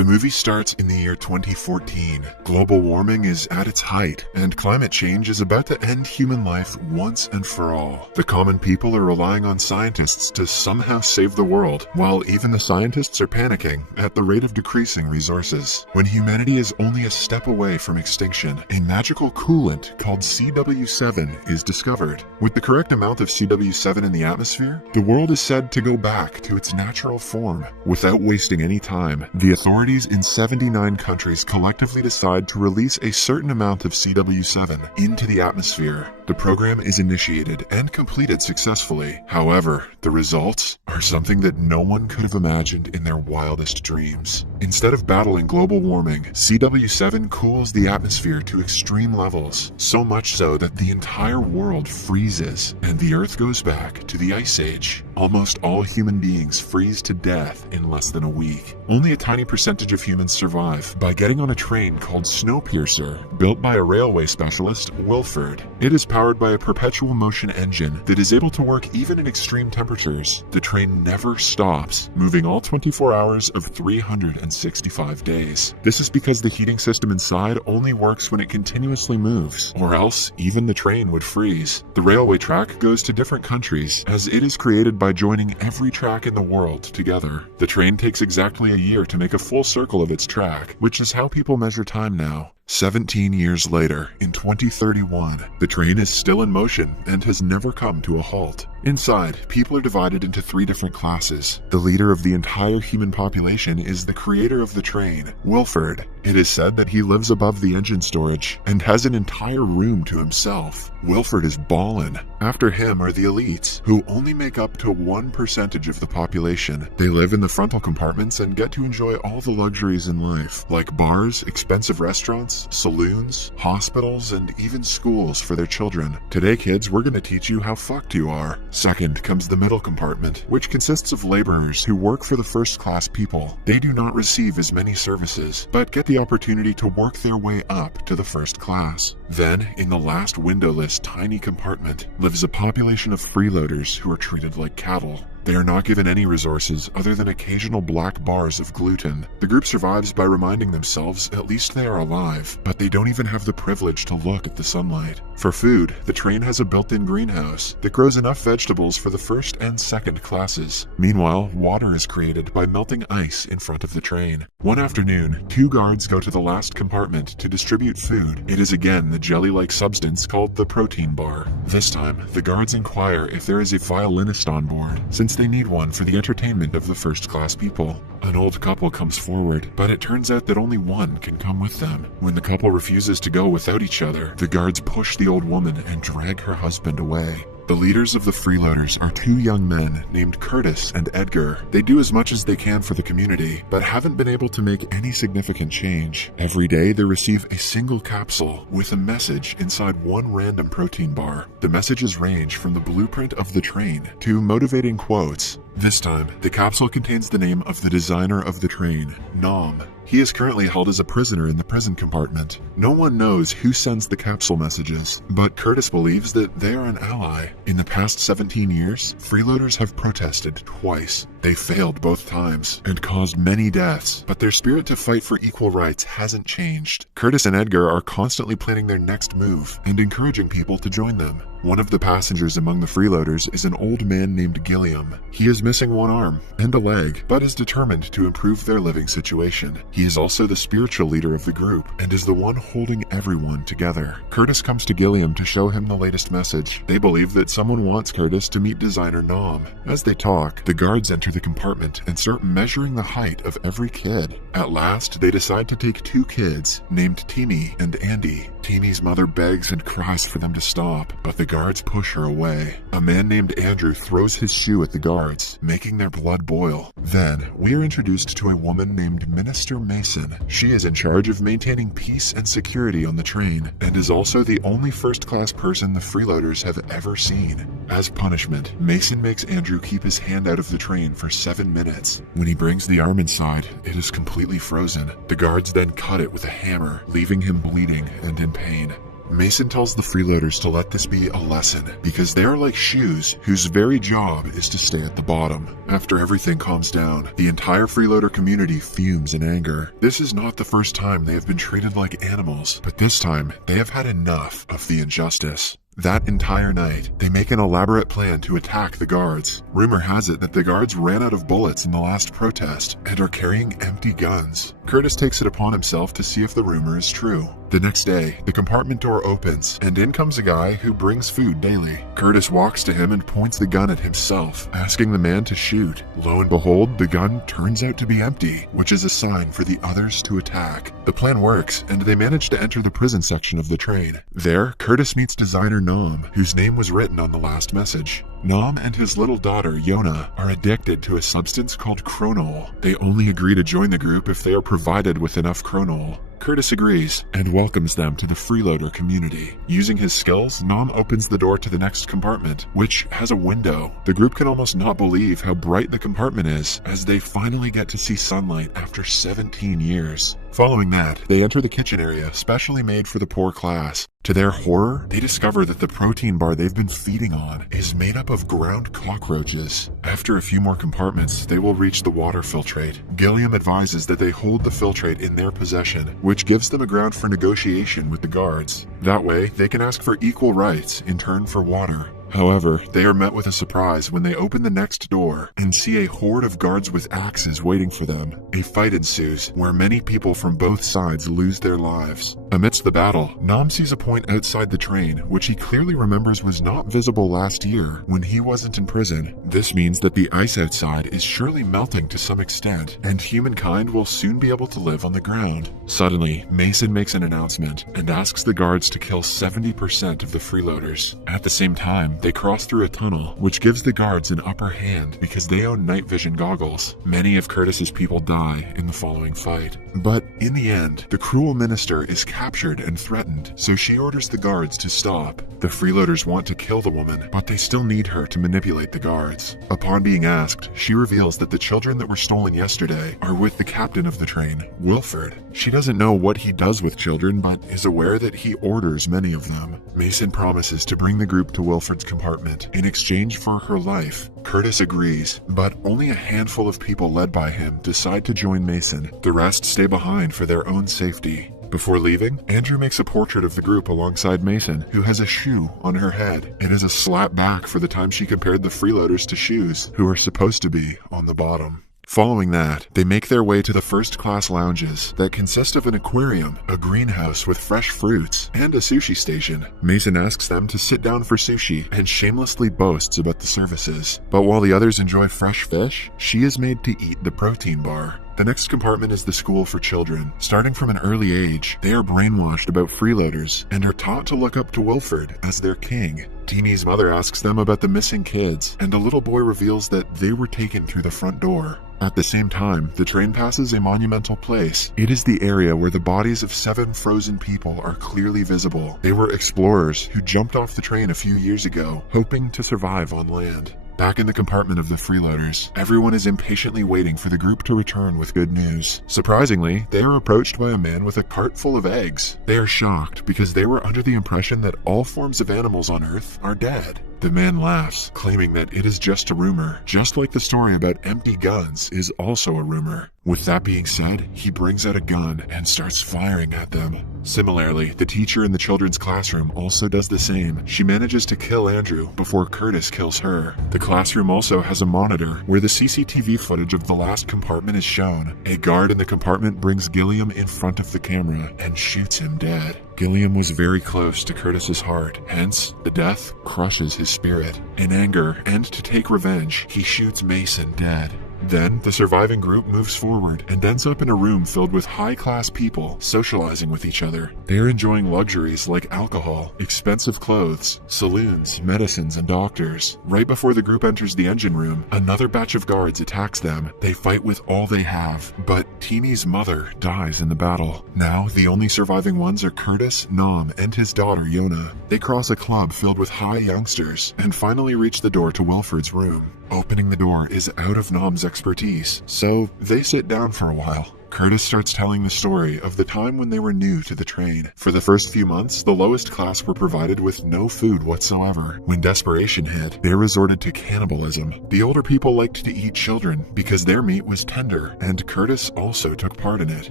The movie starts in the year 2014. Global warming is at its height, and climate change is about to end human life once and for all. The common people are relying on scientists to somehow save the world, while even the scientists are panicking at the rate of decreasing resources. When humanity is only a step away from extinction, a magical coolant called CW7 is discovered. With the correct amount of CW7 in the atmosphere, the world is said to go back to its natural form. Without wasting any time, the authorities in 79 countries collectively decide to release a certain amount of CW7 into the atmosphere. The program is initiated and completed successfully. However, the results are something that no one could have imagined in their wildest dreams. Instead of battling global warming, CW7 cools the atmosphere to extreme levels, so much so that the entire world freezes and the Earth goes back to the Ice Age. Almost all human beings freeze to death in less than a week. Only a tiny percentage of humans survive by getting on a train called Snowpiercer, built by a railway specialist, Wilford. It is powered by a perpetual motion engine that is able to work even in extreme temperatures. The train never stops, moving all 24 hours of 365 days. This is because the heating system inside only works when it continuously moves, or else even the train would freeze. The railway track goes to different countries, as it is created by joining every track in the world together. The train takes exactly a year to make a full circle of its track, which is how people measure time now. 17 years later, in 2031, the train is still in motion and has never come to a halt. Inside, people are divided into 3 different classes. The leader of the entire human population is the creator of the train, Wilford. It is said that he lives above the engine storage and has an entire room to himself. Wilford is ballin'. After him are the elites, who only make up to 1% of the population. They live in the frontal compartments and get to enjoy all the luxuries in life, like bars, expensive restaurants, saloons, hospitals, and even schools for their children. Today, kids, we're gonna teach you how fucked you are. Second comes the middle compartment, which consists of laborers who work for the first-class people. They do not receive as many services, but get the opportunity to work their way up to the first class. Then, in the last windowless tiny compartment, lives a population of freeloaders who are treated like cattle. They are not given any resources other than occasional black bars of gluten. The group survives by reminding themselves at least they are alive, but they don't even have the privilege to look at the sunlight. For food, the train has a built-in greenhouse that grows enough vegetables for the first and second classes. Meanwhile, water is created by melting ice in front of the train. One afternoon, 2 guards go to the last compartment to distribute food. It is again the jelly-like substance called the protein bar. This time, the guards inquire if there is a violinist on board, since they need one for the entertainment of the first-class people. An old couple comes forward, but it turns out that only one can come with them. When the couple refuses to go without each other, the guards push the old woman and drag her husband away. The leaders of the freeloaders are 2 young men named Curtis and Edgar. They do as much as they can for the community, but haven't been able to make any significant change. Every day they receive a single capsule with a message inside one random protein bar. The messages range from the blueprint of the train to motivating quotes. This time, the capsule contains the name of the designer of the train, Nom. He is currently held as a prisoner in the prison compartment. No one knows who sends the capsule messages, but Curtis believes that they are an ally. In the past 17 years, freeloaders have protested twice. They failed both times and caused many deaths, but their spirit to fight for equal rights hasn't changed. Curtis and Edgar are constantly planning their next move and encouraging people to join them. One of the passengers among the freeloaders is an old man named Gilliam. He is missing one arm and a leg, but is determined to improve their living situation. He is also the spiritual leader of the group and is the one holding everyone together. Curtis comes to Gilliam to show him the latest message. They believe that someone wants Curtis to meet designer Nom. As they talk, the guards enter the compartment and start measuring the height of every kid. At last, they decide to take 2 kids named Timmy and Andy. Timmy's mother begs and cries for them to stop, but the guards push her away. A man named Andrew throws his shoe at the guards, making their blood boil. Then, we are introduced to a woman named Minister Mason. She is in charge of maintaining peace and security on the train, and is also the only first-class person the freeloaders have ever seen. As punishment, Mason makes Andrew keep his hand out of the train for 7 minutes. When he brings the arm inside, it is completely frozen. The guards then cut it with a hammer, leaving him bleeding and in pain. Mason tells the freeloaders to let this be a lesson, because they are like shoes whose very job is to stay at the bottom. After everything calms down, the entire freeloader community fumes in anger. This is not the first time they have been treated like animals, but this time they have had enough of the injustice. That entire night, they make an elaborate plan to attack the guards. Rumor has it that the guards ran out of bullets in the last protest and are carrying empty guns. Curtis takes it upon himself to see if the rumor is true. The next day, the compartment door opens, and in comes a guy who brings food daily. Curtis walks to him and points the gun at himself, asking the man to shoot. Lo and behold, the gun turns out to be empty, which is a sign for the others to attack. The plan works, and they manage to enter the prison section of the train. There, Curtis meets designer Nom, whose name was written on the last message. Nom and his little daughter, Yona, are addicted to a substance called chronol. They only agree to join the group if they are provided with enough chronol. Curtis agrees and welcomes them to the freeloader community. Using his skills, Nom opens the door to the next compartment, which has a window. The group can almost not believe how bright the compartment is, as they finally get to see sunlight after 17 years. Following that, they enter the kitchen area, specially made for the poor class. To their horror, they discover that the protein bar they've been feeding on is made up of ground cockroaches. After a few more compartments, they will reach the water filtrate. Gilliam advises that they hold the filtrate in their possession, which gives them a ground for negotiation with the guards. That way, they can ask for equal rights in turn for water. However, they are met with a surprise when they open the next door and see a horde of guards with axes waiting for them. A fight ensues, where many people from both sides lose their lives. Amidst the battle, Nom sees a point outside the train, which he clearly remembers was not visible last year when he wasn't in prison. This means that the ice outside is surely melting to some extent, and humankind will soon be able to live on the ground. Suddenly, Mason makes an announcement and asks the guards to kill 70% of the freeloaders. At the same time, they cross through a tunnel, which gives the guards an upper hand because they own night vision goggles. Many of Curtis's people die in the following fight. But in the end, the cruel minister is captured and threatened, so she orders the guards to stop. The freeloaders want to kill the woman, but they still need her to manipulate the guards. Upon being asked, she reveals that the children that were stolen yesterday are with the captain of the train, Wilford. She doesn't know what he does with children, but is aware that he orders many of them. Mason promises to bring the group to Wilford's compartment in exchange for her life. Curtis agrees, but only a handful of people led by him decide to join Mason. The rest stay behind for their own safety. Before leaving, Andrew makes a portrait of the group alongside Mason, who has a shoe on her head. It is a slap back for the time she compared the freeloaders to shoes, who are supposed to be on the bottom. Following that, they make their way to the first-class lounges that consist of an aquarium, a greenhouse with fresh fruits, and a sushi station. Mason asks them to sit down for sushi and shamelessly boasts about the services. But while the others enjoy fresh fish, she is made to eat the protein bar. The next compartment is the school for children. Starting from an early age, they are brainwashed about freeloaders and are taught to look up to Wilford as their king. Teeny's mother asks them about the missing kids, and a little boy reveals that they were taken through the front door. At the same time, the train passes a monumental place. It is the area where the bodies of 7 frozen people are clearly visible. They were explorers who jumped off the train a few years ago, hoping to survive on land. Back in the compartment of the freeloaders, everyone is impatiently waiting for the group to return with good news. Surprisingly, they are approached by a man with a cart full of eggs. They are shocked because they were under the impression that all forms of animals on Earth are dead. The man laughs, claiming that it is just a rumor, just like the story about empty guns is also a rumor. With that being said, he brings out a gun and starts firing at them. Similarly, the teacher in the children's classroom also does the same. She manages to kill Andrew before Curtis kills her. The classroom also has a monitor where the CCTV footage of the last compartment is shown. A guard in the compartment brings Gilliam in front of the camera and shoots him dead. Gilliam was very close to Curtis's heart, hence, the death crushes his spirit. In anger, and to take revenge, he shoots Mason dead. Then, the surviving group moves forward and ends up in a room filled with high-class people socializing with each other. They are enjoying luxuries like alcohol, expensive clothes, saloons, medicines, and doctors. Right before the group enters the engine room, another batch of guards attacks them. They fight with all they have, but Teeny's mother dies in the battle. Now, the only surviving ones are Curtis, Nom, and his daughter, Yona. They cross a club filled with high youngsters and finally reach the door to Wilford's room. Opening the door is out of Nom's expertise, so they sit down for a while. Curtis starts telling the story of the time when they were new to the train. For the first few months, the lowest class were provided with no food whatsoever. When desperation hit, they resorted to cannibalism. The older people liked to eat children because their meat was tender, and Curtis also took part in it.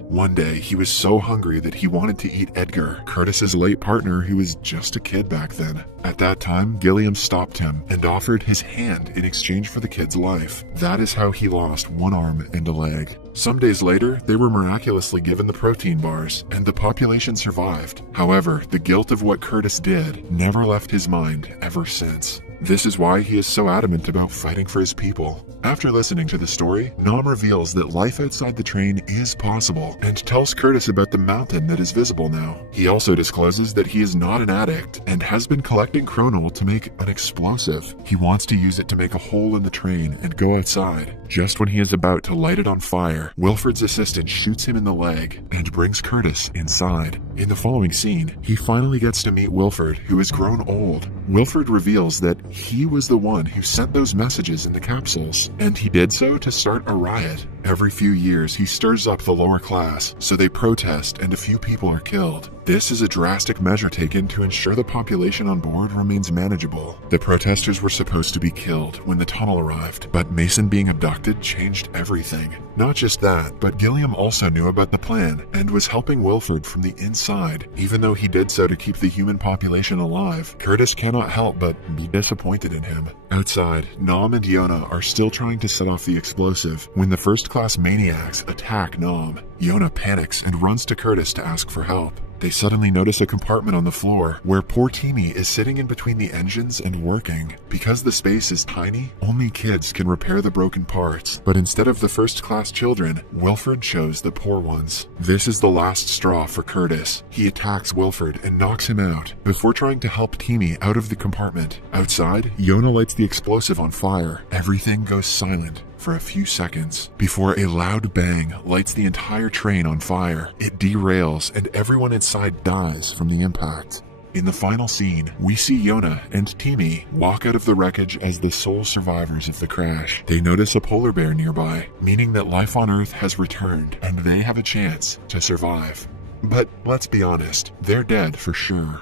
One day, he was so hungry that he wanted to eat Edgar, Curtis's late partner who was just a kid back then. At that time, Gilliam stopped him and offered his hand in exchange for the kid's life. That is how he lost one arm and a leg. Some days later, they were miraculously given the protein bars, and the population survived. However, the guilt of what Curtis did never left his mind ever since. This is why he is so adamant about fighting for his people. After listening to the story, Nom reveals that life outside the train is possible and tells Curtis about the mountain that is visible now. He also discloses that he is not an addict and has been collecting chronal to make an explosive. He wants to use it to make a hole in the train and go outside. Just when he is about to light it on fire, Wilfred's assistant shoots him in the leg and brings Curtis inside. In the following scene, he finally gets to meet Wilfred, who has grown old. Wilfred reveals that he was the one who sent those messages in the capsules, and he did so to start a riot. Every few years, he stirs up the lower class, so they protest and a few people are killed. This is a drastic measure taken to ensure the population on board remains manageable. The protesters were supposed to be killed when the tunnel arrived, but Mason being abducted changed everything. Not just that, but Gilliam also knew about the plan and was helping Wilfred from the inside. Even though he did so to keep the human population alive, Curtis cannot help but be disappointed in him. Outside, Nom and Yona are still trying to set off the explosive when the first-class maniacs attack Nom. Yona panics and runs to Curtis to ask for help. They suddenly notice a compartment on the floor where poor Timmy is sitting in between the engines and working. Because the space is tiny, only kids can repair the broken parts. But instead of the first-class children, Wilfred chose the poor ones. This is the last straw for Curtis. He attacks Wilfred and knocks him out before trying to help Timmy out of the compartment. Outside, Yona lights the explosive on fire. Everything goes silent for a few seconds before a loud bang lights the entire train on fire. It derails and everyone inside dies from the impact. In the final scene, we see Yona and Timmy walk out of the wreckage as the sole survivors of the crash. They notice a polar bear nearby, meaning that life on Earth has returned and they have a chance to survive. But let's be honest, they're dead for sure.